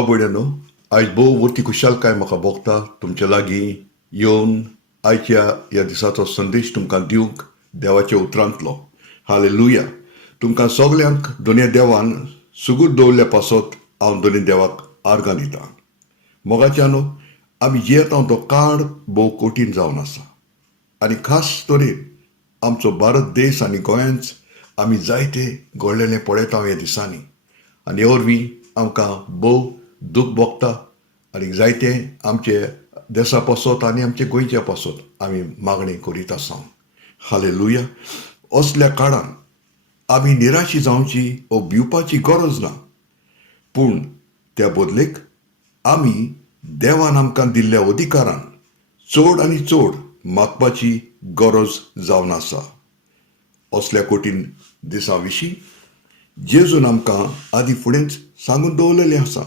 भाव भयणीनो, आयज भोव वरती खुशालकाय म्हाका भोगता तुमचे लागीं येवन आयच्या ह्या दिसाचो संदेश तुमकां दिवंक देवाच्या उतरांतलो. हालेलुया. तुमकां सगल्यांक दोनूय देवान सुगूत दवरल्या पासत हांव दोनूय देवाक आर्गां दितां. मोगाच्यानो, आमी जियेता तो काळ भोव कठीण जावन आसा आनी खास तरेन आमचो भारत देश आनी गोंयांच आमी जायते घडलेलें पळयता ह्या दिसांनी आनी हे वरवीं आमकां भोव दूख भोगता आनी जायते आमचे देशा पासत आनी आमचे गोंयच्या पासत आमी मागणी करीत आसा. हालेलुया. असल्या काळान आमी निराशी जावची वा भिवपाची गरज ना, पूण त्या बदलेक आमी देवान आमकां दिल्ल्या अधिकारान चड आनी चड मागपाची गरज जावन आसा. असल्या कठीण दिसां विशीं जेजून आमकां आदी फुडेंच सांगून दवरलेलें आसा.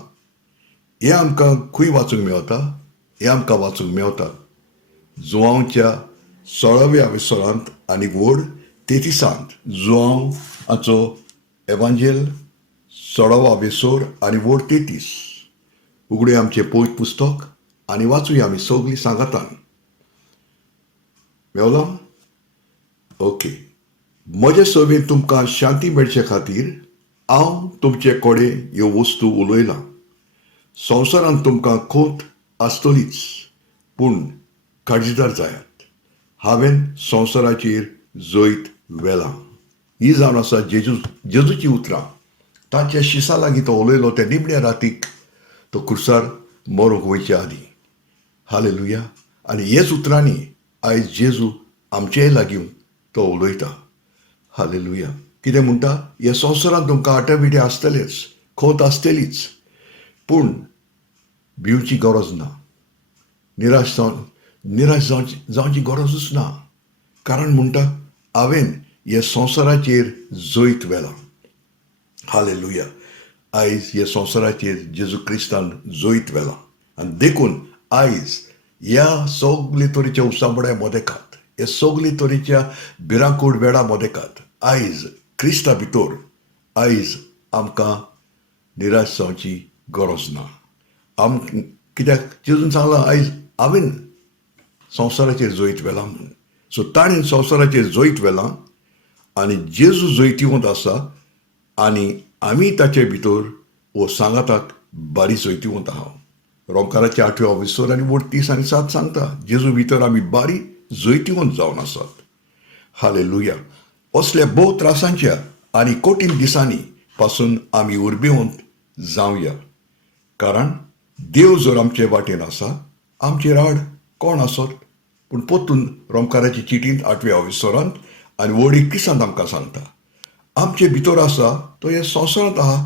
हें आमकां खंय वाचूंक मेवता? हें आमकां वाचूंक मेवता जुआंवच्या 16व्या विसरांत आनी वड 33 जुआंव हाचो एवांजेल 16वा विसर आनी वड 33. उगडूया आमचें पवित्र पुस्तक आनी वाचूया आमी सगळीं सांगातान. मेवला? ओके. म्हजे सवेन तुमकां शांती मेळचे खातीर हांव तुमचे कडेन ह्यो वस्तू उलयलां. संवसारांत तुमकां खोंत आसतलीच, पूण काळजीदार जायात. हांवें संवसाराचेर जैत व्हेलां. ही जावन आसा जेजूची उतरां. ताच्या शिसा लागीं तो उलयलो त्या निमण्या रातीक तो क्रुसार मरूंक वयच्या आदीं. हालेलुया. आनी हेच उतरांनी आयज जेजू आमचेय लागीं तो उलयता. हालेलुया. कितें म्हणटा? ह्या संवसारांत तुमकां आटेबिटे आसतलेच, खोंत आसतलीच, पूण भिवची गरज ना. निराश जावची गरजूच ना. कारण म्हणटा हांवें ह्या संवसाराचेर जैत व्हेलां. हालेलुया. आयज ह्या संवसाराचेर जेजू क्रिस्तान जैत व्हेलां आनी देखून आयज ह्या सगळे तरेच्या उसांबड्या मदेकात, ह्या सगळे तरेच्या भिरांकूळ वेळा मदेकात आयज क्रिस्ता भितर आयज आमकां निराश जावची गरज ना. कित्याक जेजून सांगलां आयज हांवें संवसाराचेर जैत व्हेलां म्हणून. सो ताणें संवसाराचेर जैत व्हेलां आनी जेजू जैतिवंत आसा आनी आमी ताचे भितर वो सांगाताक बारी जैतिवंत आहा. रोमकाराच्या 8व्या विसर आनी वड 30 आनी 7 सांगता जेजू भितर आमी बारी जैतिवंत जावन आसात. हालेलुया. असल्या भोव त्रासांच्या आनी कठीण दिसांनी पासून आमी उर्बेवंत जावया. कारण देव जर आमचे वाटेन आसा, आमचेर आड कोण आसत? पूण पोत्तून रोमकाराची चिटींत 8व्या विसरांत आनी वड 21 आमकां सांगता आमचे भितर आसा तो ह्या संवसारांत आहा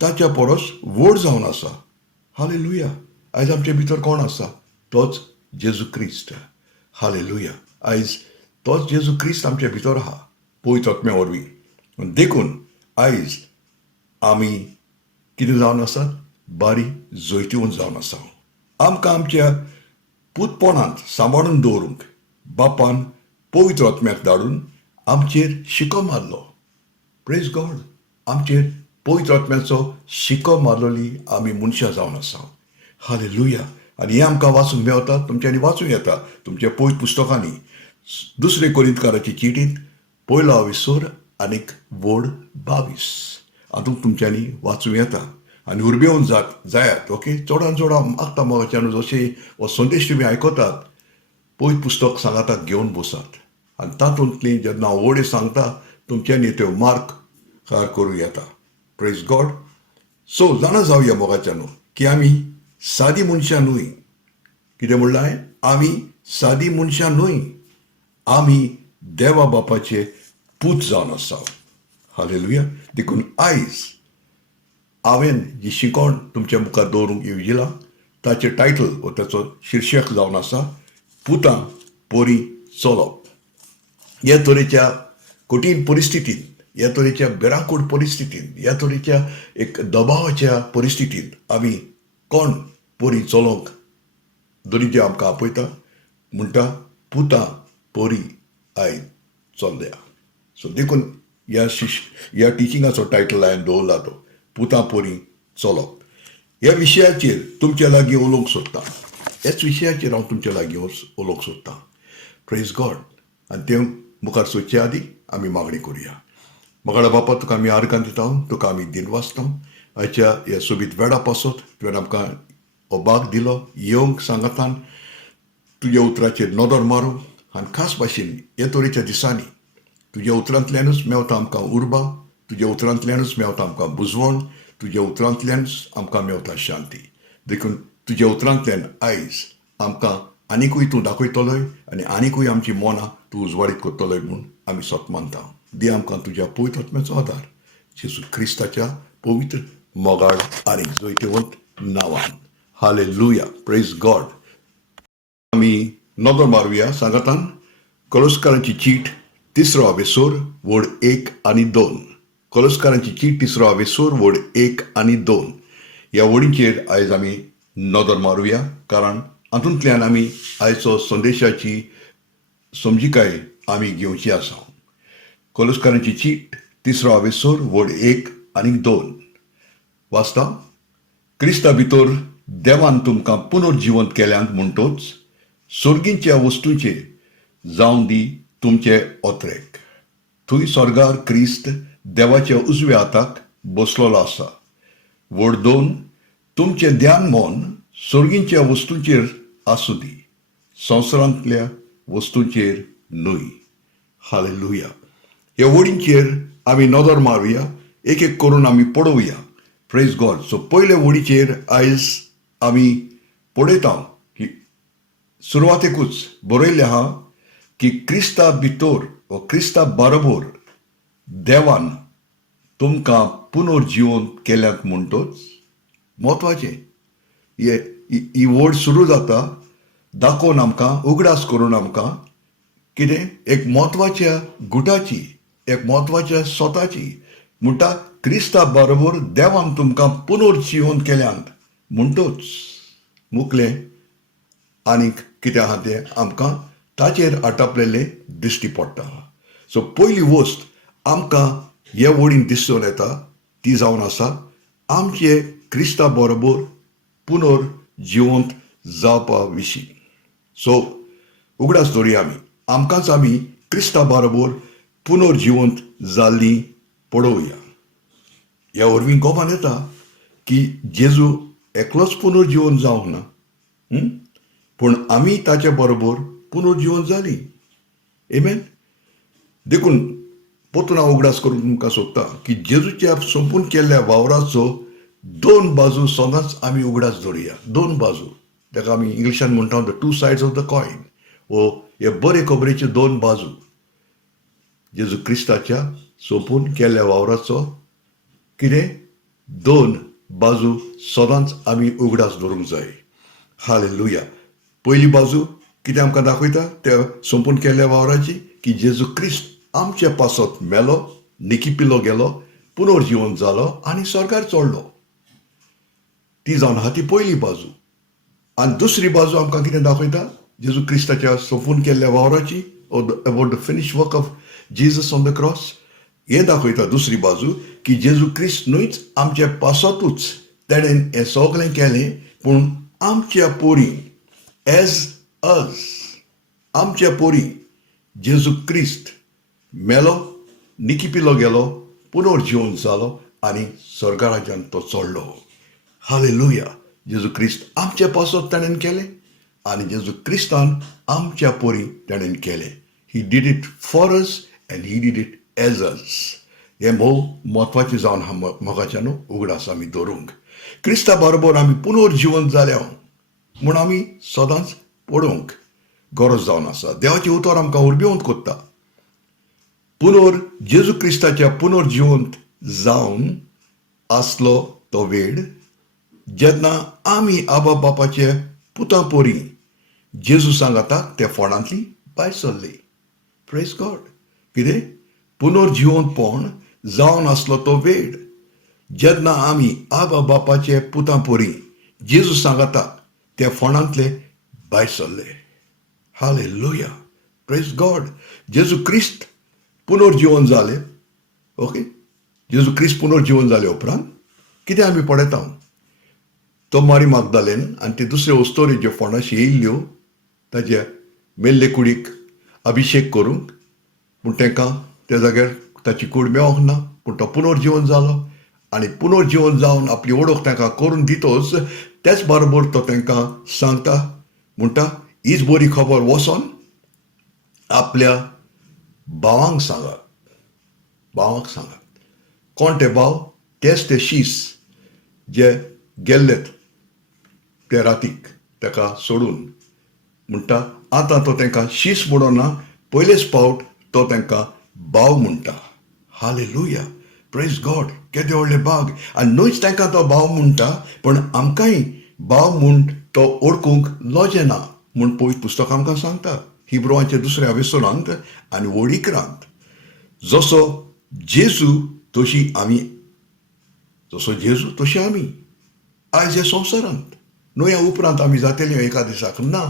ताच्या परस व्हड जावन आसा. हालेलुया. आयज आमचे भितर कोण आसा? तोच जेजू क्रिस्त. हालेलुया. आयज तोच जेजू क्रिस्त आमचे भितर आहा पवित्र आत्म्या वरवीं. देखून आयज आमी कितें जावन आसात? बारी जैतिवंत जावन आसा. आमकां आमच्या पुतपणांत सांबाळून दवरूंक बापान पवित्र आत्म्याक धाडून आमचेर शिको मारलो. Praise God. आमचेर पवित्र आत्म्याचो शिको मारलोली आमी मनशां जावन आसा. हालेलुया. आनी हें आमकां वाचूंक मेवता, तुमच्यांनी वाचूंक येता तुमच्या पवित्र पुस्तकांनी. 2 कोरिंथकाराची चिटींत 1वा विसर आनीक वड 22 हातूंत तुमच्यांनी वाचूंक येता आनी उर्बेवून जायात. ओके. चडान चड हांव मागता मोगाच्यान जशें हो संदेश तुमी आयकतात पवित्र पुस्तक सांगाताक घेवन बसात आनी तातूंतली जेन्ना हांव वडे सांगता तुमच्यांनी त्यो मार्क करूं येता. Praise God. सो जाणा जावया मोगाच्यानो की आमी सादी मनशां न्हय. कितें म्हणलां हांवें? आमी सादी मनशां न्हय. आमी देवा बापाचे पूत जावन आसा. हालेलुया. देखून आयज हांवें जी शिकोण तुमच्या मुखार दवरूंक येवजिलां ताचें टायटल वा ताचो शिर्शक जावन आसा पुतां पोरी चलप. ह्या तरेच्या कठीण परिस्थितींत, ह्या तरेच्या भिरांकूळ परिस्थितींत, ह्या तरेच्या एक दबावाच्या परिस्थितींत आमी कोण पोरी चलोवंक दोनी आमकां आपयता? म्हणटा पुतां पोरी आयज चल्ल्या. सो देखून ह्या टिचिंगाचो टायटल हांवें दवरला तो पुतां पोरी चलप. ह्या विशयाचेर तुमच्या लागीं उलोवंक सोदतां. ह्याच विशयाचेर हांव तुमच्या लागीं उलोवंक सोदतां. Praise God. आनी ते मुखार सोदचे आदी आमी मागणी करुया. मगाळा बापा, तुका आमी आर्गां दिता, तुका आमी दिन वाचता. आयच्या ह्या सोबीत वेळा पासत तुवें आमकां हो भाग दिलो. येवंक सांगातान तुज्या उतराचेर नदर मारूंक आनी खास भाशेन हे तरेच्या दिसांनी तुज्या उतरांतल्यानूच मेवता आमकां उर्बा, तुज्या उतरांतल्यानूच मेवता आमकां बुजवण, तुज्या उतरांतल्यानूच आमकां मेवता शांती. देखून तुज्या उतरांतल्यान आयज आमकां आनिकूय तूं दाखयतलोय आनी आनिकूय आमची मनां तूं उजवाडीत करतलोय म्हूण आमी सोत मानता. दी आमकां तुज्या पवित्र आत्म्याचो आदार जेजू क्रिस्ताच्या पवित्र मोगाळ आनी जैतवंत नांवान. हालेलुया. Praise God. आमी नदर मारुया सांगातान कॉलोसकारांची चीट 3रो आवेसोर वड 1 आनी 2. कॉलोसकारांची चीट 3रो आवेसोर वड 1 आनी 2 ह्या वडींचेर आयज आमी नदर मारुया, कारण हातूंतल्यान आमी आयचो संदेशाची समजिकाय आमी घेवची आसा. कॉलोसकारांची चीट 3रो आवेसोर वड 1 आनी 2 वाचता. क्रिस्ता भितर देवान तुमकां पुनर्जिवंत केल्यांत म्हणटोच सर्गींच्या वस्तूंचे जावं दी तुमचे ओत्रेक. थंय स्वर्गार क्रिस्त देवाच्या उजव्या हाताक बसलोलो आसा. वड 2 तुमचे ध्यान मन सर्गींच्या वस्तूंचेर आसूं दी, संवसारांतल्या वस्तूंचेर न्हय. हालेलुया. ह्या वडींचेर आमी नदर मारुया, एक एक करून आमी पळोवया. Praise God. सो पयले वडीचेर आयज आमी पळयता की सुरवातेकूच बरयल्लें आहा की क्रिस्ता भितर वा क्रिस्ता बरोबर देवान तुमकां पुनर्जिवंत केल्यांत म्हणटोच म्हत्वाचें. ही वड सुरू जाता दाखोवन आमकां, उगडास करून आमकां कितें एक म्हत्वाच्या गुटाची, एक म्हत्वाच्या स्वताची म्हणटा क्रिस्ता बरोबर देवान तुमकां पुनर्जिवंत केल्यांत म्हणटोच मुखलें आनीक कितें आहा तें आमकां ताचेर आटापलेलें दिश्टी पडटा. सो पयली वस्त आमकां ह्या वडीन दिसून येता ती जावन आसा आमचे क्रिस्ता बरोबर पुनर्जिवंत जावपा विशीं. सो उगडास धरुया आमी. आमकांच आमी क्रिस्ता बरोबर पुनर्जिवंत जाल्लीं पळोवया. ह्या वरवीं गोमान येता की जेजू एकलोच पुनर्जिवंत जावंक ना, पूण आमी ताचे बरोबर पुनर्जिवंत जालीं. आमेन. देखून पोतून हांव उगडास करून तुमकां सोदतां की जेजूच्या संपून केल्ल्या वावराचो 2 बाजू सदांच आमी उगडास धरुया. 2 बाजू, ताका आमी इंग्लिशान म्हणटा the 2 sides of the coin, वो हे बरे खबरेचे 2 बाजू. जेजू क्रिस्ताच्या संपून केल्ल्या वावराचो कितें 2 बाजू सदांच आमी उगडास धरूंक जाय. हालेलुया. पयली बाजू कितें आमकां दाखयता त्या संपून केल्ल्या वावराची की जेजू क्रिस्त आमच्या पासत मेलो, निकिपिलो गेलो, पुनर्जिवंत जालो आनी स्वर्गार चडलो. ती जावन आहा ती पयली बाजू. आनी दुसरी बाजू आमकां कितें दाखयता जेजू क्रिस्ताच्या संपून केल्ल्या वावराची about the finish work of Jesus on the cross. हें दाखयता दुसरी बाजू की जेजू क्रिस्त न्हूच आमच्या पासतूच तेणेन हें सगळें केलें, पूण आमच्या पोरी एज अस, आमच्या पोरी जेजू क्रिस्त मेलो, निकिपिलो गेलो, पुनर्जिवंत जालो आनी स्वर्गाराज्यान तो चडलो. हालेलुया. जेजू क्रिस्त आमच्या पासत ताणेन केलें आनी जेजू क्रिस्तान आमच्या पोरी ताणेन केलें. He did it for us and he did it as us. हें भोव म्हत्वाचें जावन मोगाच्यान उगडास आमी धरूंक. क्रिस्ता बरोबर आमी पुनर्जिवंत जाल्या म्हूण आमी सदांच पळोवंक गरज जावन आसा. देवाचें उतर आमकां उर्बेवंत कोत्ता. जेजू क्रिस्ताच्या पुनर्जिवंत जावन आसलो तो वेळ जेन्ना आमी आबा बापाचे पुतां पोरी जेजू सांगाता त्या फोंडांतली भायर सरली. Praise God. कितें पुनर्जिवंतपण जावन आसलो तो वेळ जेन्ना आमी आबा बापाचे पुतां पोरी जेजू सांगाता त्या फोंडांतले भायर सरले. हालेलुया. Praise God. जेजू क्रिस्त पुनर्जिवंत जाले. ओके. जेजू क्रिस्त पुनर्जिवंत जाले उपरांत कितें आमी पळयता तो मारी मागदालेन आनी ते दुसरे वस्तोरी ज्यो फोंडाशी येयल्ल्यो ताज्या मेल्ले कुडीक अभिशेक करूंक पूण तांकां त्या जाग्यार ताची कूड मेळोंक ना पूण तो पुनर्जीवन जालो आनी पुनर्जीवन जावन आपली ओळख तांकां करून दितोच त्याच बरोबर तो तांकां सांगता म्हणटा हीच बरी खबर वचोन आपल्या भावांक सांगात कोण ते भाव तेच ते शीस जे गेल्लेत ते रातीक ताका सोडून म्हणटा आतां तो तांकां शीस म्हणना पयलेच फावट तो तांकां भाव म्हणटा हालेलुया प्रेज गॉड केदे व्हडले भाग आनी न्हूच तांकां तो भाव म्हणटा पण आमकांय भाव म्हूण तो ओळखूंक लॉजें ना म्हूण पळयत पुस्तक आमकां सांगता हिब्रुवांच्या 2 एपिसोडांत आनी 11 जसो जेजू तशी आमी आयज ह्या संवसारांत न्हू ह्या उपरांत आमी जातले एका दिसाक ना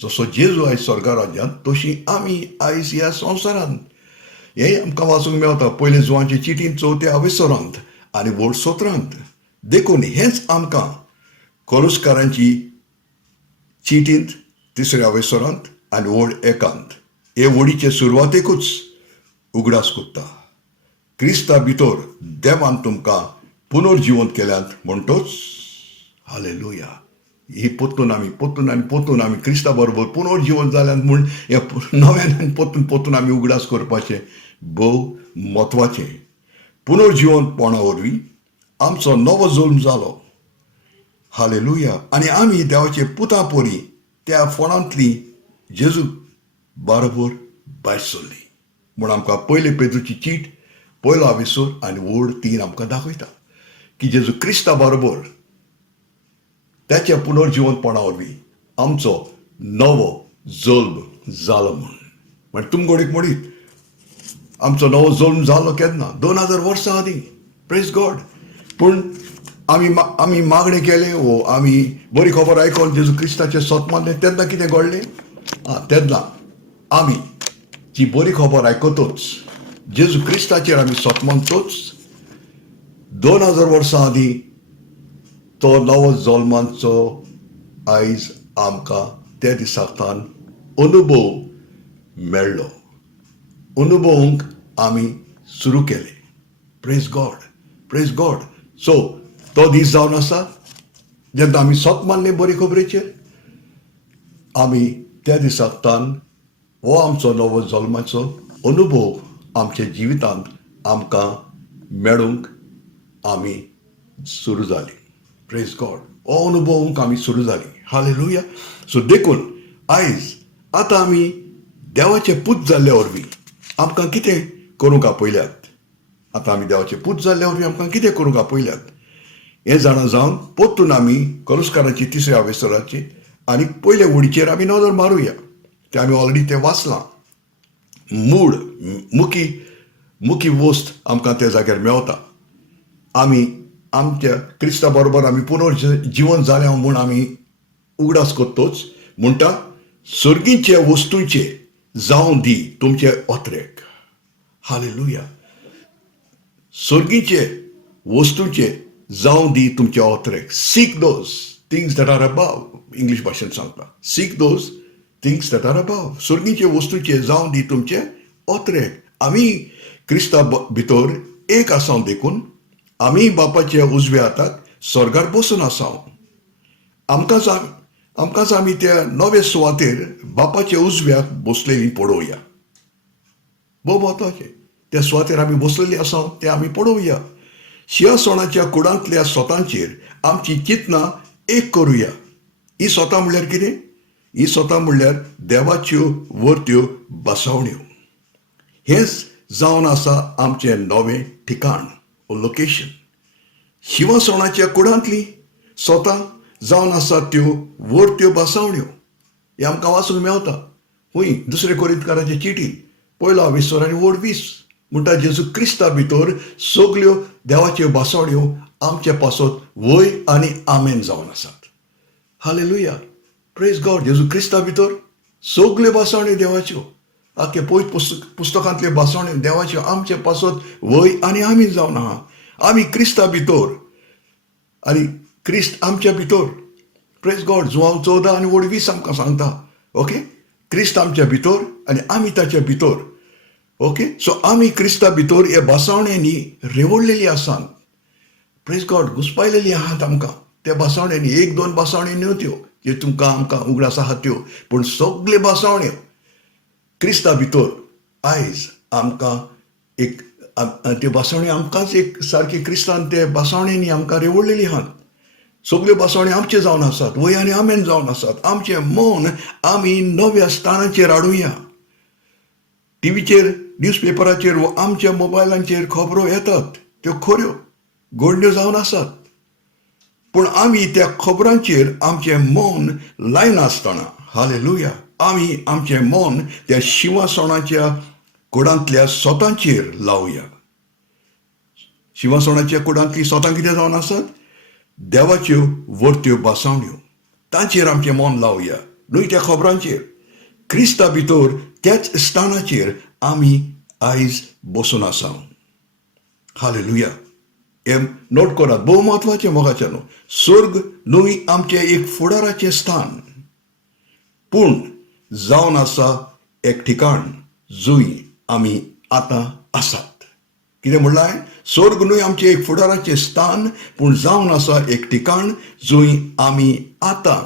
जसो जेजू आयज स्वर्गा राज्यांत तशी आमी आयज ह्या संवसारांत हें आमकां वाचूंक मेळटा पयले जुवांचे चिटीन 4 एपिसोडांत आनी व्हड 17 देखून हेंच आमकां कोलुसकारांची चिटींत 3 एपिसोडांत आनी व्हड 1 हे व्हडीचे सुरवातेकूच उगडास कोत्ता क्रिस्ता भितर देवान तुमकां पुनर्जीवन केल्यात म्हणटोच हालेलुया ही पोत्तून आमी क्रिस्ता बरोबर पुनर्जीवन जाल्यात म्हूण हे नव्यान पोत्तून आमी उगडास करपाचें भोव म्हत्वाचें पुनर्जीवनपणा वरवीं आमचो नवो जल्म जालो हालेलुया आनी आमी देवाचे पुता पोरी त्या फोंडांतली जेजू बरोबर भायर सरली म्हूण आमकां पयले पेद्रूची चीट पयलो एपिसोड आनी व्हड 3 आमकां दाखयता की जेजू क्रिस्ता बरोबर त्याच्या पुनर्जीवनपणा वरवीं आमचो नवो जल्म जालो म्हण तुमगोडीक म्हणीत आमचो नवो जल्म जालो केन्ना 2000 वर्सां आदीं प्रेज गॉड पूण आमी मागणें केलें वो आमी बरी खबर आयकोन जेजू क्रिस्ताचें स्वत मानलें तेन्ना कितें घडलें तेन्ना आमी जी बरी खबर आयकतोच जेजू क्रिस्ताचेर आमी स्वत मानतोच 2000 वर्सां आदीं तो नवो जल्मांचो आयज आमकां त्या दिसांतल्यान अनुभव मेळ्ळो अनुभवूंक आमी सुरू केले प्रेज गॉड सो तो दीस जावन आसा जेन्ना आमी स्वत मानलें बरे खबरेचेर आमी त्या दिसांतल्यान हो आमचो नवो जल्माचो अनुभव आमच्या जिवितांत आमकां मेळूंक आमी सुरू जाली प्रेज गॉड हो अनुभवूंक आमी सुरू जाली हालेलुया सो देखून आयज आतां आमी देवाचे पूत जाल्ल्या वरवीं आमकां कितें करूंक आपयल्यात आतां आमी देवाचे पूत जाल्ल्या वरवीं आमकां कितें करूंक आपयल्यात हें जाणा जावन पोत्तून आमी कोलुसकारांची 3 एपिसोडाची आनी पयले वडीचेर आमी नदर मारुया ते आमी ऑलरेडी ते वाचलां मुखी वस्त आमकां त्या जाग्यार मेळटा आमी आमच्या क्रिस्ता बरोबर आमी पुनर्जीवन जाल्या म्हूण आमी उगडास करतोच म्हणटा सर्गीचे वस्तूंचे जावं दी तुमचे ओत्रेक हालेलुया सर्गीचे वस्तूंचे जावं दी तुमचे ओत्रेक seek those things that are above English भाशेंत सांगता seek those things that are above सर्गीचे वस्तूंचे जावं दी तुमचे ओत्रेक आमी क्रिस्ता भितर एक आसाव देखून आमी बापाच्या उजव्या हाताक स्वर्गार बसून आसाव आमकांच आमी त्या नव्या सुवातेर बापाच्या उजव्याक बसलेलीं पळोवया भोव महत्वाचें त्या सुवातेर आमी बसलेलीं आसाव तें आमी पळोवया सिंहासनाच्या कुडांतल्या स्वतांचेर आमची चिंतना एक करुया ही स्वता म्हणल्यार कितें ही स्वता म्हणल्यार देवाच्यो वर्त्यो बसावण्यो हेंच जावन आसा आमचें नवें ठिकाण लोकेशन शिवासणाच्या कुडांतली स्वता जावन आसा त्यो वर्त्यो बसावण्यो हे आमकां वाचूंक मेळटा हुंय 2 कोरिंथकाराचे चिटी पयलो एपिसोड आनी व्हड 20 म्हणटा जेजू क्रिस्ता भितर सगल्यो देवाच्यो बसावण्यो आमचे पासत वय आनी आमेन जावन आसात हालेलुया प्रेज गॉड जेजू क्रिस्ता भितर सगल्यो बसावण्यो देवाच्यो आख्खे पयत पुस्तकांतल्यो बसावण्यो देवाच्यो आमचे पासत वय आनी आमीन जावन आहा आमी क्रिस्ता भितर आनी क्रिस्त आमच्या भितर. Praise God. जुवांव 14 आनी वड 20 आमकां सांगता. ओके, क्रिस्त आमच्या भितर आनी आमी ताच्या भितर. ओके, सो आमी क्रिस्ता भितर हे बासावण्यांनी रेवडलेली आसात. Praise God. घुस्पायलेली आहात आमकां त्या बासावण्यांनी. 1-2 बासावण्यो न्हू त्यो जे तुमकां आमकां उगडास आहात त्यो, पूण सगळे बासावण्यो क्रिस्ता भितर आयज आमकां एक त्यो बासावण्यो आमकांच एक सारकी क्रिस्तान ते बासावण्यांनी आमकां रेवडलेली आहात. सगल्यो बासावण्यो आमचे जावन आसात, वय आनी आमेन जावन आसात. आमचें मन आमी नव्या स्थानाचेर हाडुया. टीव्हीचेर, न्यूजपेपराचेर वा आमच्या मोबायलांचेर खबरो येतात, त्यो खऱ्यो घडण्यो जावन आसात. पूण आमी त्या खबरांचेर आमचें मन लायनासतना, हालेलुया, आमी आमचें मन त्या शिंवासणाच्या कुडांतल्या सोतांचेर लावया. शिंवासणाच्या कुडांतलीं सोतां कितें जावन आसात? देवाच्यो वर्त्यो बासावण्यो. तांचेर आमचें मन लावया, न्हय त्या खबरांचेर. क्रिस्ता भितर त्याच स्थानाचेर आमी आयज बसून आसा. हालेलुया. हें नोट करात, भोव म्हत्वाचें मोगाच्यानो. स्वर्ग न्हय आमचें एक फुडाराचें स्थान, पूण जावन आसा एक ठिकाण जंय आमी आतां आसात. कितें म्हणलां हांवें? स्वर्ग न्हय आमचें एक फुडाराचें स्थान, पूण जावन आसा एक ठिकाण जंय आमी आतां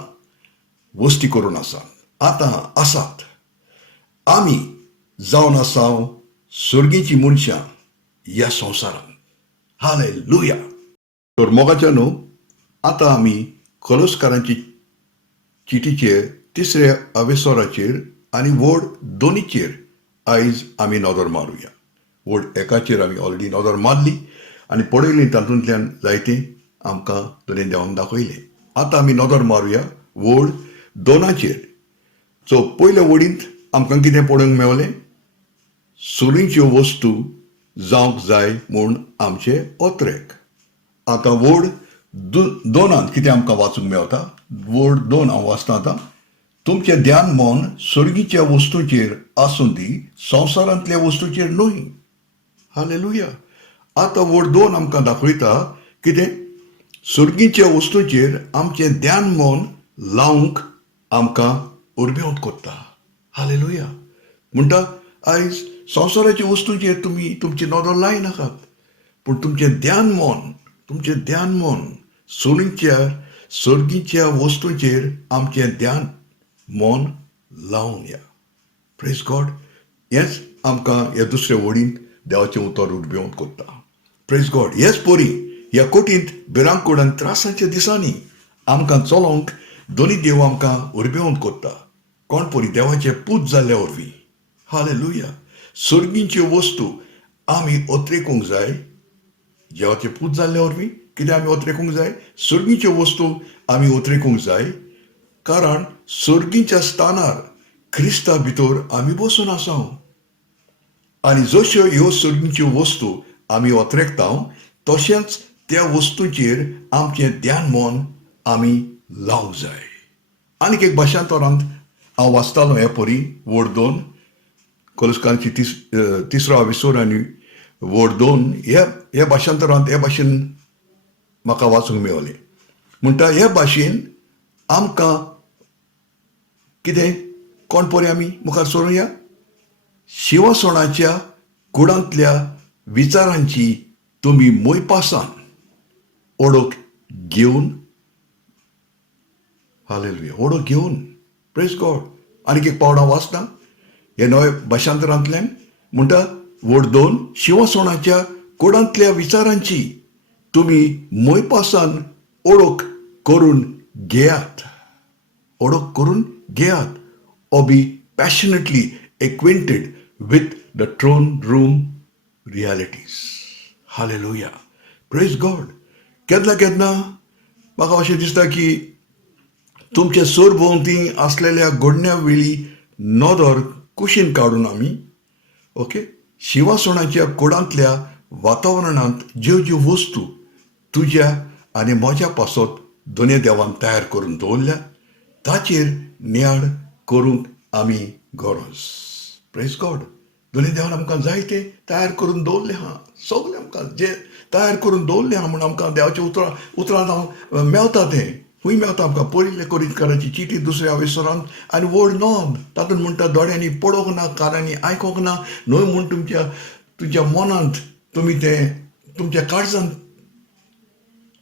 वस्ती करून आसात, आतां आसात. आमी जावन आसा स्वर्गीची मनशां ह्या संवसारांत. हालेलुया. तर मोगाच्यानो, आतां आमी कोलोसकारांची चिटीचे 3ऱ्या अवेसोराचेर आनी वड 2चेर आयज आमी नदर मारुया. वड 1चेर आमी ऑलरेडी नदर मारली आनी पळयली, तातूंतल्यान जायतें आमकां तुवें देवान दाखयलें. आतां आमी नदर मारुया वड 2चेर. सो पयल्या वडींत आमकां कितें पळोवंक मेवलें? सोनीच्यो वस्तू जावंक जाय म्हूण आमचे ओत्रेक. आतां वड 2 कितें आमकां वाचूंक मेवता? वड 2 हांव वाचता आतां. तुमचें ध्यान मन सर्गीच्या वस्तूंचेर आसूं दी, संवसारांतल्या वस्तूंचेर न्हय. हालेलुया. आतां वड 2 आमकां दाखयता कितें? सर्गीच्या वस्तूंचेर आमचें ध्यान मन लावंक आमकां उर्बेवंत कोत्ता. हालेलुया. म्हणटा आयज संवसाराच्या वस्तूंचेर तुमी तुमची नदर लायनाकात, पूण तुमचें ध्यान मन सोनीच्या सर्गीच्या वस्तूंचेर आमचें ध्यान मन लावन या. Praise God. हेंच आमकां ह्या 2ऱ्या वडींत देवाचें उतर उर्बेवंत कोत्ता. Praise God. हेच परी ह्या कोटींत भिरांकूड आनी त्रासांच्या दिसांनी आमकां चलोवंक दोनी देव आमकां उर्बेवंत कोत्ता. कोण परी? देवाचे पूत जाल्ल्या वरवीं. हालेलुया. सर्गीच्यो वस्तू आमी ओत्रेकूंक जाय. देवाचे पूत जाल्ल्या वरवीं कितें आमी ओत्रेकूंक जाय? सर्गीच्यो वस्तू आमी ओत्रेकूंक जाय, कारण सर्गीच्या स्थानार क्रिस्ता भितर आमी बसून आसा. आनी जश्यो ह्यो सर्गीच्यो वस्तू आमी ओत्रेकता, तशेंच त्या वस्तूंचेर आमचें ध्यान मन आमी लावंक जाय. आनीक एक भाशांतरांत हांव वाचतालों हे परी वड 2 कोलोसकारांची 3रो अवेसोर आनी वड 2 ह्या भाशांतरांत हे भाशेन म्हाका वाचूंक मेवलें. म्हणटा हे भाशेन आमकां कितें? कोण परी आमी मुखार सरूया? शिंवासणाच्या कुडांतल्या विचारांची तुमी मोयपासान ओळख घेवन. हालेलुया. ओळख घेवन. Praise God. आनीक एक पावड हांव वाचता हे नव्या भाशांतरांतल्यान. म्हणटा वड 2 शिंवासणाच्या कुडांतल्या विचारांची तुमी मोयपासान ओळख करून घेयात. ओळख करून घेयात. or be passionately acquainted with the throne room realities. Hallelujah. Praise God. केन्ना म्हाका अशें दिसता की तुमच्या सरभोंवती आसलेल्या घडण्या वेळी नदर कुशीन काडून आमी शिंवासणाच्या कुडांतल्या वातावरणांत ज्यो ज्यो वस्तू तुज्या आनी म्हज्या पासत दोनूय देवान तयार करून दवरल्या ताचेर नियाळ करूंक आमी गरज. Praise God. दोनी देवान आमकां जायते तयार करून दवरले आहा. सगळे आमकां जे तयार करून दवरले आहा म्हूण आमकां देवाच्या उतरांत हांव मेवता तें. खूंय मेवता आमकां पयले कोरिंथकाराची चिटी 2 वेसोरांत आनी व्हड नोंद तातूंत म्हणटा दोळ्यांनी पळोवंक ना, कानांनी आयकोंक ना, न्हय म्हूण तुमच्या मनांत तुमी तें तुमच्या काळजांत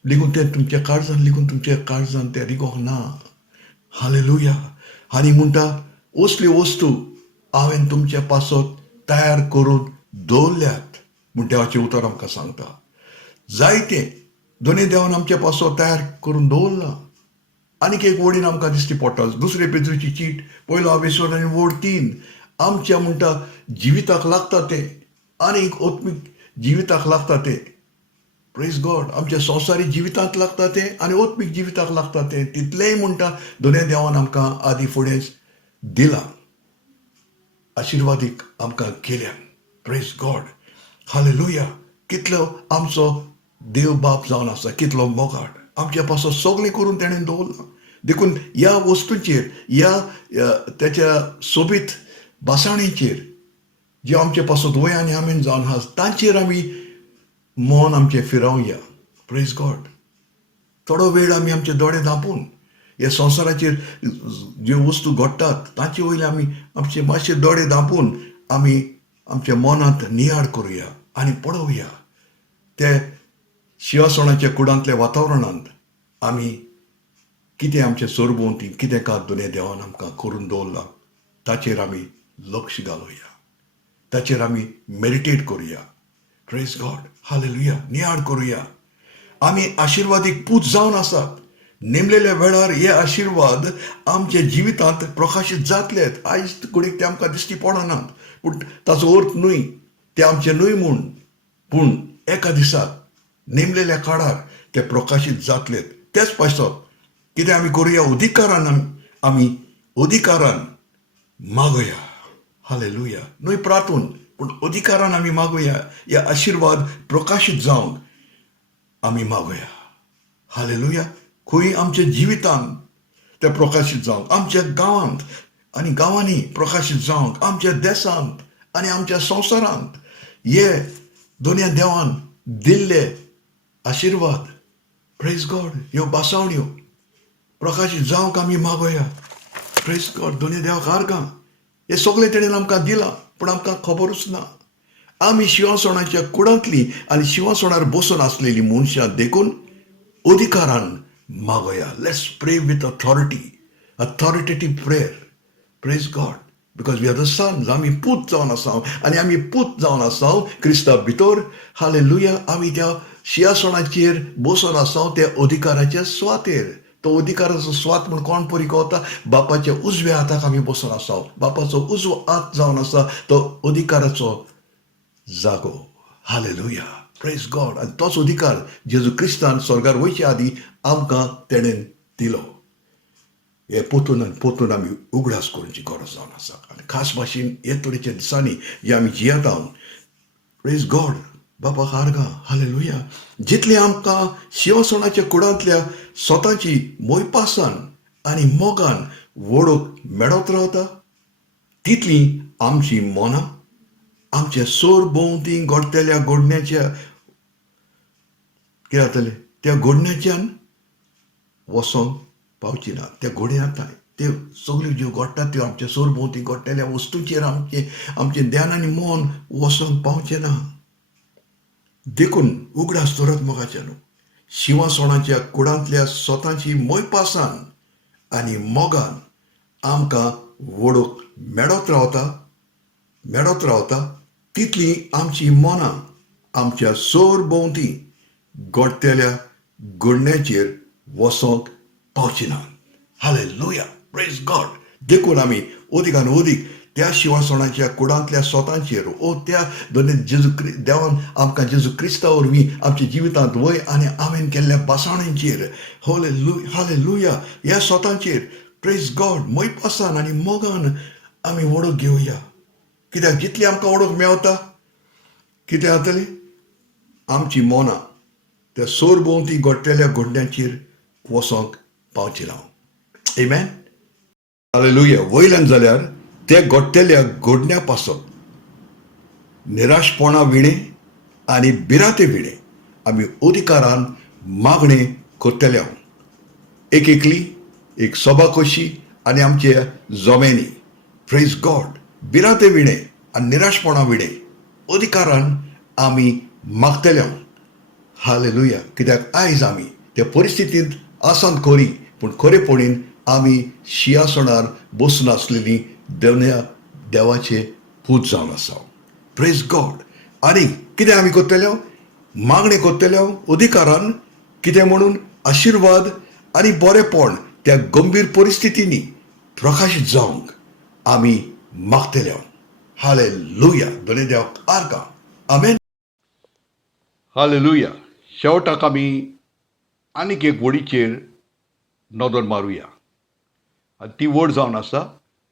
लिगून तें तुमच्या काळजांत लिगून तुमच्या काळजांत तें रिगोंक ना. हालेलुया. आनी म्हणटा असल्यो वस्तू हांवें तुमच्या पासत तयार करून दवरल्यात म्हूण देवाचें उतर आमकां सांगता. जायते दोनी देवान आमच्या पासत तयार करून दवरला. आनीक एक वडीन आमकां दिश्टी पडटा 2 पेद्रूची चीट 1 वेसोर आनी वड 3. आमच्या म्हणटा जिविताक लागता ते आनीक ओत्मीक जिविताक लागता ते. Praise God. आमच्या संवसारी जिवितांत लागता ते आनी ओत्मीक जिविताक लागता ते. तितलेंय म्हणटा दोनूय देवान आमकां आदी फुडेंच दिलां. आशिर्वादीक आमकां केल्या. Praise God. हालेलुया. कितलो आमचो देव बाप जावन आसा, कितलो मोगाट. आमच्या पासत सगळें करून तेणें दवरलां. देखून ह्या वस्तूंचेर त्याच्या सोबीत बासाणेचेर जे आमचे पासत वय आनी आमेन जावन आसा तांचेर आमी मन आमचें फिरवया. Praise God. थोडो वेळ आमी आमचे दोळे धांपून ह्या संवसाराचेर ज्यो वस्तू घडटात तांचे वयले आमी आमचे मातशे दोळे धांपून आमी आमच्या मनांत नियाळ करुया आनी पळोवया ते शिवासणाच्या कुडांतल्या वातावरणांत आमी कितें आमच्या सरभोंवती कितें कात दोनूय देवान आमकां करून दवरलां ताचेर आमी लक्ष घालुया. ताचेर आमी मेडिटेट करुया. Praise God. हालेलुया. नियाळ करुया. आमी आशिर्वादीक पूत जावन आसात. नेमलेल्या वेळार हे आशिर्वाद आमच्या जिवितांत प्रकाशीत जातलेत. आयज कोणीक ते आमकां दिश्टी पडनात पूण ताचो अर्थ न्हय ते आमचे न्हय म्हूण, पूण एका दिसाक नेमलेल्या काळार ते प्रकाशीत जातलेत. तेच पासत कितें आमी करुया आमी अधिकारान मागुया. हालेलुया. न्हय प्रार्थून पूण अधिकारान आमी मागुया. हे आशिर्वाद प्रकाशीत जावंक आमी मागुया. हालेलुया. खंय आमच्या जिवितांत ते प्रकाशीत जावंक, आमच्या गांवांत आनी गांवांनी प्रकाशीत जावंक, आमच्या देशांत आनी आमच्या संवसारांत हे दोनूय देवान दिल्ले आशिर्वाद, प्रेज गॉड, ह्यो बासावण्यो प्रकाशीत जावंक आमी मागुया. Praise God. दोनूय देवाक आर्गां. हे सगळें तेणेन आमकां दिलां पूण आमकां खबरूच ना. आमी शिवासणाच्या कुडांतलीं आनी शिवासणार बसून आसलेलीं मनशां देखून अधिकारान मागुया. Let's pray with authoritative prayer. Praise God. Because we are the sons. आमी पूत जावन आसा आनी आमी पूत जावन आसा क्रिस्ता भितर. हालेलुया. आमी त्या शिवासणाचेर बसून आसा त्या अधिकाराच्या सुवातेर. तो अधिकाराचो स्वात म्हूण कोण परिकवता? बापाच्या उजव्या हाताक आमी बसून आसा. बापाचो उजवो हात जावन आसा तो अधिकाराचो जागो. हालेलुया. Praise God. आनी तोच अधिकार जेजू क्रिस्तान स्वर्गार वयचे आदी आमकां तेणेन दिलो. हे पोतून आमी उगडास करूंची गरज जावन आसा. आनी खास भाशेन हे तरेच्या दिसांनी जे आमी जियेता. Praise God. बापाक आर्गां. हालेलुया. जितले आमकां शिवासणाच्या कुडांतल्या स्वताची मोयपासान आनी मोगान वडोवक मेळत रावता तितली आमची मनां आमच्या सोर भोंवती घडटल्या घडण्याच्या कितें जातलें त्या घडण्याच्यान वसोंक पावची ना. त्या घडयां त्यो सगल्यो ज्यो घडटात त्यो आमच्या सोर भोंवती घडटल्या वस्तूंचेर आमचें ध्यान आनी मन वसोंक पावचें ना. देखून उगडास दवरात मोगाच्यान. शिवासणाच्या कुडांतल्या स्वताची मोयपासान आनी मोगान आमकां वडोवक मेळत रावता तितली आमची मनां आमच्या सोर भोंवती घडटल्या घडण्याचेर वसोंक पावची ना. हालेलुया. Praise God. देखून आमी अदीकान अदीक त्या शिवासणाच्या कुडांतल्या स्वतांचेर त्या देवान आमकां जेजू क्रिस्ता वरवीं आमच्या जिवितांत वय आनी आमेन केल्ल्या बासाणेंचेर हालेलुया ह्या स्वतांचेर प्रेज गॉड मोयपासान आनी मोगान आमी वडोवक घेवया. कित्याक जितली आमकां वडोवक मेवता कितें जातलें आमची मनां त्या सोर भोंवती घडटल्या घडण्याचेर वसोंक पावची ना. आमेन. हालेलुया. वयल्यान जाल्यार ते घडटल्या घडण्या पासत निराशपणा विणे आनी भिरांते विणे आमी अधिकारान मागणे करतले एक एकली एक सभा कशी आनी आमचे जमेनी प्रेज गॉड भिरांते विणे आनी निराशपणा विणे अधिकारान आमी मागतले हालेलुया कित्याक आयज आमी त्या परिस्थितींत आसन खरी पूण खरेपणीन आमी सिंहासनार बसून आसलेली देवाचे पूत जावन आसा प्रेज गॉड आनी कितें आमी करतले मागणे करतले अधिकारान कितें म्हणून आशिर्वाद आनी बरेपण त्या गंभीर परिस्थितींनी प्रकाशीत जावंक आमी मागतले हालेलुया दोनी देवाक आर्गां आमेन हालेलुया शेवटाक आमी आनीक एक वडीचेर नदर मारुया आनी ती वड जावन आसा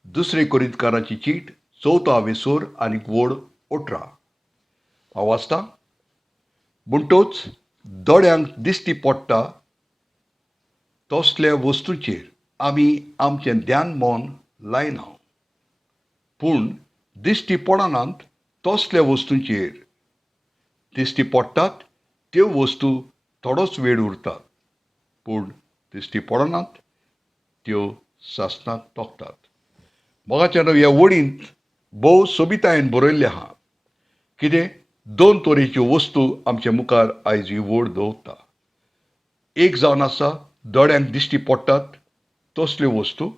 दुसरे कोरिंतकाराची चीट 4 विसोर आनीक वड 18 हांव वाचतां म्हणटोच दोळ्यांक दिश्टी पडटा तसल्या वस्तूंचेर आमी आमचें ध्यान मन लायना पूण दिश्टी पडनात तसल्या वस्तूंचेर दिश्टी पडटात त्यो वस्तू थोडोच वेळ उरतात पूण दिश्टी पडनात त्यो सासणाक तोखतात मोगाच्या ह्या वडींत भोव सोबितायेन बरयल्लें आहा कितें दोन तरेच्यो वस्तू आमच्या मुखार आयज ही वड दवरता एक जावन आसा दोळ्यांक दिश्टी पडटात तसल्यो वस्तू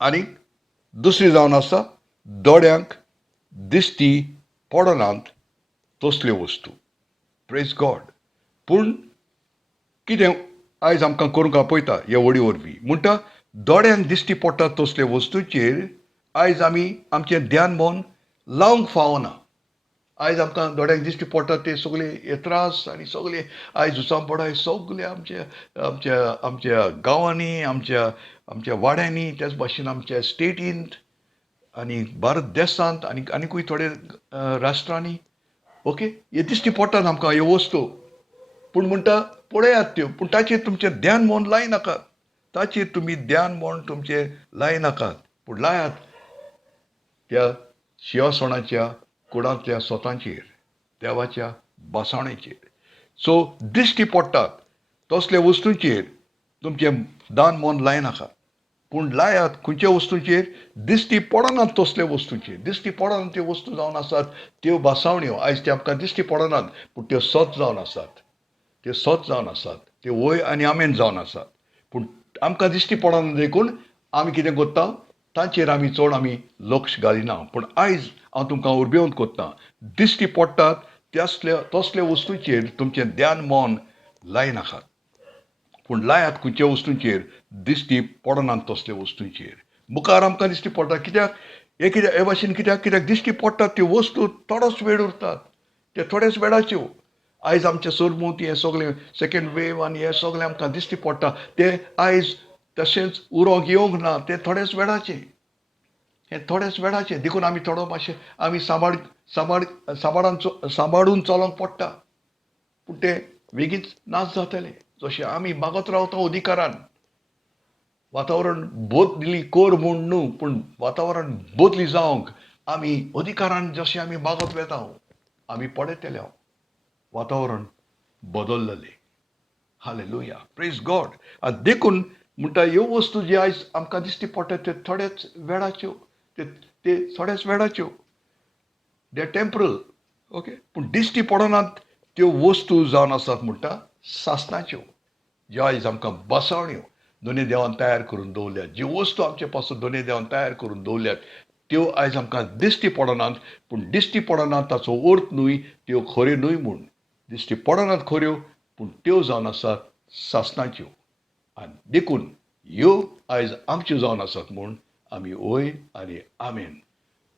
आनीक दुसरी जावन आसा दोळ्यांक दिश्टी पडनात तसल्यो वस्तू प्रेज गॉड पूण कितें आयज आमकां करूंक आपयता ह्या वडी वरवीं म्हणटा दोळ्यांक दिश्टी पडटा तसले वस्तूंचेर आयज आमी आमचें ध्यान मन लावंक फावना आयज आमकां दोळ्यांक दिश्टी पडटा ते सगळे हे त्रास आनी सगळे आयज उचांपडाय सगळे आमच्या गांवांनी आमच्या वाड्यांनी त्याच भाशेन आमच्या स्टेटींत आनी भारत देशांत आनीकूय थोडे राष्ट्रांनी ओके हे दिश्टी पडटात आमकां ह्यो वस्तू पूण म्हणटा पळयात त्यो पूण ताचेर तुमचें ध्यान मन लायनाकात ताचेर तुमी ध्यान मन तुमचें लायनाकात पूण लायात त्या सिंहासनाच्या कुडांतल्या स्वतांचेर देवाच्या बसावणेचेर सो दिश्टी पडटात तसल्या वस्तूंचेर तुमचें ध्यान मन लायनाकात पूण लायात खंयच्या वस्तूंचेर दिश्टी पडनात तसल्या वस्तूंचेर दिश्टी पडनात त्यो वस्तू जावन आसात त्यो बासावण्यो आयज त्यो आमकां दिश्टी पडनात पूण त्यो सत जावन आसात त्यो सत जावन आसात त्यो वय आनी आमेन जावन आसात पूण आमकां दिश्टी पडना देखून आमी कितें करता तांचेर आमी चड लक्ष घालिना पूण आयज हांव तुमकां उर्बेवंत कोत्ता दिश्टी पडटात तसल्या वस्तूंचेर तुमचें ध्यान मन लायनाकात पूण लायात खंयच्या वस्तूंचेर दिश्टी पडनात तसल्या वस्तूंचेर मुखार आमकां दिश्टी पडटा कित्याक हे भाशेन कित्याक दिश्टी पडटात त्यो वस्तू थोडोच वेळ उरतात ते थोड्याच वेळाच्यो आयज आमच्या सरभोंवती हे सगळे सेकंड वेव आनी हे सगळे आमकां दिश्टी पडटा ते आयज तशेंच उरोंक येवंक ना ते थोडेच वेळाचे हे थोडेच वेळाचे देखून आमी थोडो मातशें आमी सांबाळून चलोंक पडटा पूण ते बेगीच नाश जातले जशें आमी मागत रावता अधिकारान वातावरण बदली कर म्हूण न्हू पूण वातावरण बदली जावंक आमी अधिकारान जशें आमी मागत वेता आमी पडयतले वातावरण बदललें हालेलुया प्रेज गॉड आनी देखून म्हणटा ह्यो वस्तू जे आयज आमकां दिश्टी पडटा ते थोडेच वेळाच्यो ते थोड्याच वेळाच्यो दे टेम्परल ओके पूण दिश्टी पडनात त्यो वस्तू जावन आसात म्हणटा सासणाच्यो ज्यो आयज आमकां बसावण्यो दोनी देवान तयार करून दवरल्यात ज्यो वस्तू आमचे पासून दोनी देवान तयार करून दवरल्यात त्यो आयज आमकां दिश्टी पडनात पूण दिश्टी पडनात ताचो अर्थ न्हय त्यो खऱ्यो न्हय म्हूण दिश्टी पडनात खऱ्यो पूण त्यो जावन आसात सासणाच्यो आनी देखून ह्यो आयज आमच्यो जावन आसात म्हूण आमी ओय आनी आमेन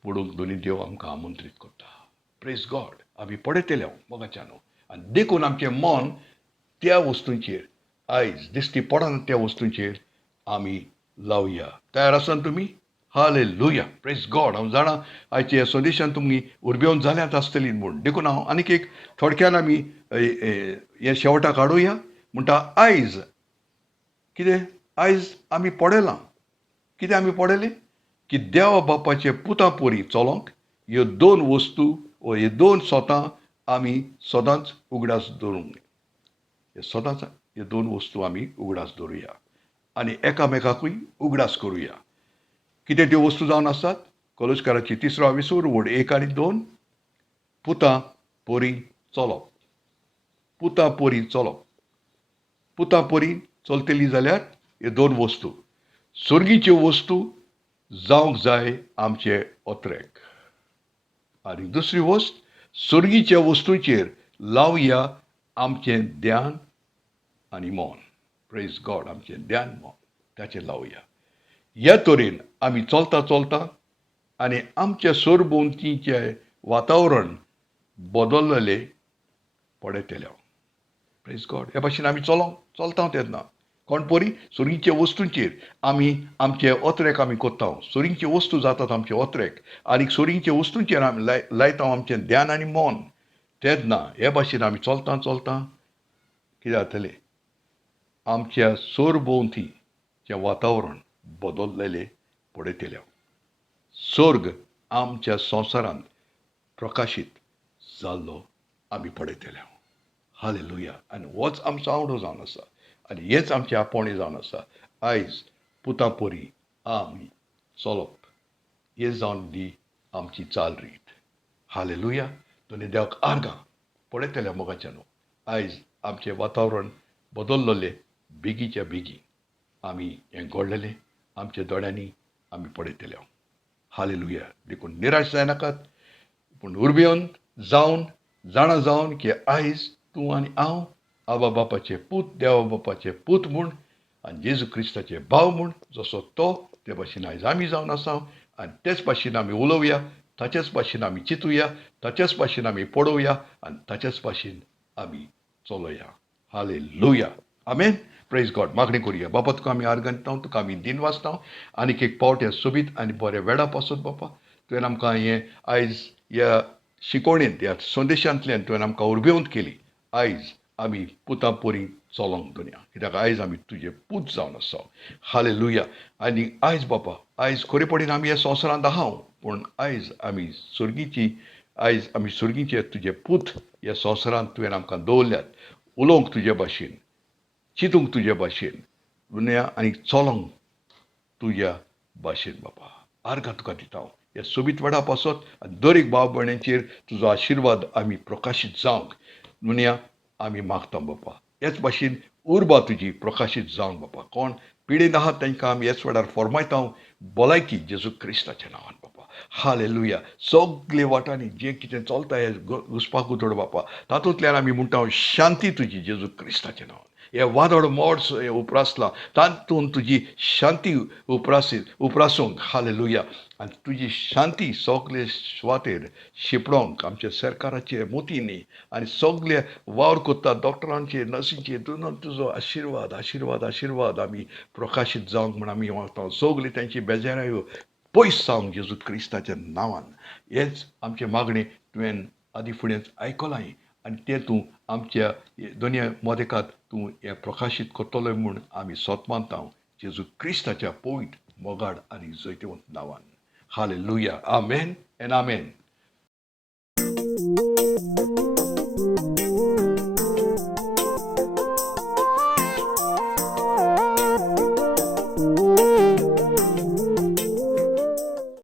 पडूंक दोनी देव आमकां आमंत्रीत करता प्रेज गॉड आमी पडयतले मोगाच्यान आनी देखून आमचें मन त्या वस्तूंचेर आयज दिश्टी पडना त्या वस्तूंचेर आमी लावया तयार आसात तुमी हालेलुया प्रेज गॉड हांव जाणा आयच्या संदेशान तुमी उर्बेवन जाल्यात आसतलीं म्हूण देखून हांव आनीक एक थोडक्यान आमी हे शेवटाक हाडुया म्हणटा आयज कितें आयज आमी पडयलां कितें आमी पडयलें की देवा बापाचे पुता पोरी चलोंक ह्यो दोन वस्तू व हे दोन स्वता आमी सदांच उगडास दवरूंक जाय. हे सदांच हे दोन वस्तू आमी उगडास दवरुया आनी एकामेकाकूय उगडास करुया. कितें त्यो वस्तू जावन आसात? कोलोसकाराची 3 विसूर वड 1 आनी 2 पुता पोरी चलप. पुता पोरी चलप. पुता पोरी चलतली जाल्यार हे दोन वस्तू. सुर्गीच्यो वस्तू जावंक जाय आमचे ओत्रेक. आनी दुसरी वस्त, सुर्गीच्या वस्तूंचेर लावया आमचें ध्यान आनी मोन. प्रेज गॉड, आमचें ध्यान मोन ताचेर लावया. ह्या तरेन आमी चलता चलता आनी आमच्या सरभोंवतणीचें वातावरण बदललेलें पळयतले. Praise God. हे भाशेन आमी चलता तेन्ना कोण पोरी सुर्गीच्या वस्तूंचेर आमी आमचे ओत्रेक आमी कोत्ता. सुर्गीचे वस्तू जातात आमचे ओत्रेक आनी सुर्गीच्या वस्तूंचेर आमी लायता आमचें ध्यान आनी मोन. तेन्ना हे भाशेन आमी चलता चलता कितें जातलें? आमच्या सरभोंवतणीचें वातावरण बदललेलें पळयतले. सर्ग आमच्या संवसारांत प्रकाशीत जाल्लो आमी पळयतले. हालेलुया. आनी होच आमचो आवडो जावन आसा आनी हेच आमचें आपोवणें जावन आसा. आयज पुता पोरी आमी चलप हें जावन दी आमची चाल रीत. हालेलुया. दोनी देवाक आर्गां. पळयतले मोगाच्या न्हू. आयज आमचें वातावरण बदललेलें बेगीच्या बेगीन आमी हें घडलेलें आमच्या दोळ्यांनी आमी पळयतले. हालेलुया. देखून निराश जायनाकात, पूण उर्बेवन जावन जाणा जावन की आयज तूं आनी हांव आबा बापाचे पूत, देवा बापाचे पूत म्हूण आनी जेजू क्रिस्ताचे भाव म्हूण जसो तो ते भाशेन आयज आमी जावन आसा आनी तेच भाशेन आमी उलोवया, ताचेच भाशेन आमी चिंतुया, ताचेच भाशेन आमी पळोवया आनी ताचेच भाशेन आमी चलोया. हालेलुया. आमेन. Praise God. मागणी करुया. बापा तुका आमी आर्गां दिता, तुका आमी दिन वाचता आनीक एक पावट हें सोबीत आनी बरें वेळा पासून बापा तुवें आमकां हें आयज ह्या शिकवणेंत ह्या संदेशांतल्यान तुवें आमकां उर्बेवंत केली. आयज आमी पुता पोरी चलोंक दोनया, कित्याक आयज आमी तुजे पूत जावन आसा. हालेलुया. आनी आयज बापा आयज खरेपणीन आमी ह्या संवसारांत आहा, पूण आयज आमी सुर्गीचे तुजे पूत ह्या संवसारांत तुवें आमकां दवरल्यात. उलोवंक तुजे भाशेन, चिंतूंक तुजे भाशेन, दुनिया आनी चलोंक तुज्या भाशेन बापा. आर्गां तुका दिता ह्या सोबीत वेळा पासत आनी दर एक भाव भयणीचेर तुजो आशिर्वाद आमी प्रकाशीत जावंक दुनिया आमी मागता बापा. हेच भाशेन उर्बा तुजी प्रकाशीत जावंक बापा. कोण पिडेन आहात तांकां आमी हेच वेळार फरमायता भलायकी जेजू क्रिस्ताच्या नांवान बापा. हालेलुया. सगळे वाटांनी जें कितें चलता हे घुसपाक उदोड बापा, तातूंतल्यान आमी म्हणटा शांती तुजी जेजू क्रिस्ताच्या नांवान. हे वादळ मोड उप्रासला तातूंत तुजी शांती उप्रासूंक. हालेलुया. आनी तुजी शांती सगळे सुवातेर शिपडोंक आमच्या सरकाराचे मोतींनी आनी सगळे वावर कोत्ता डॉक्टरांचे नर्सींचे दोन तुजो आशिर्वाद आमी प्रकाशीत जावंक म्हण आमी मागता. सगळे तांची बेजारायो पयस जावंक जेजू क्रिस्ताच्या नांवान. हेच आमचे मागणे तुवें आदी फुडेंच आयकलां आनी तें तूं आमच्या दोनया मोदेकांत तूं हें प्रकाशीत करतलो म्हूण आमी सोत मानता जेजू क्रिस्ताच्या पवित्र मोगाड आनी जैतवंत नांवान. हालेलुया. आमेन एन आमेन.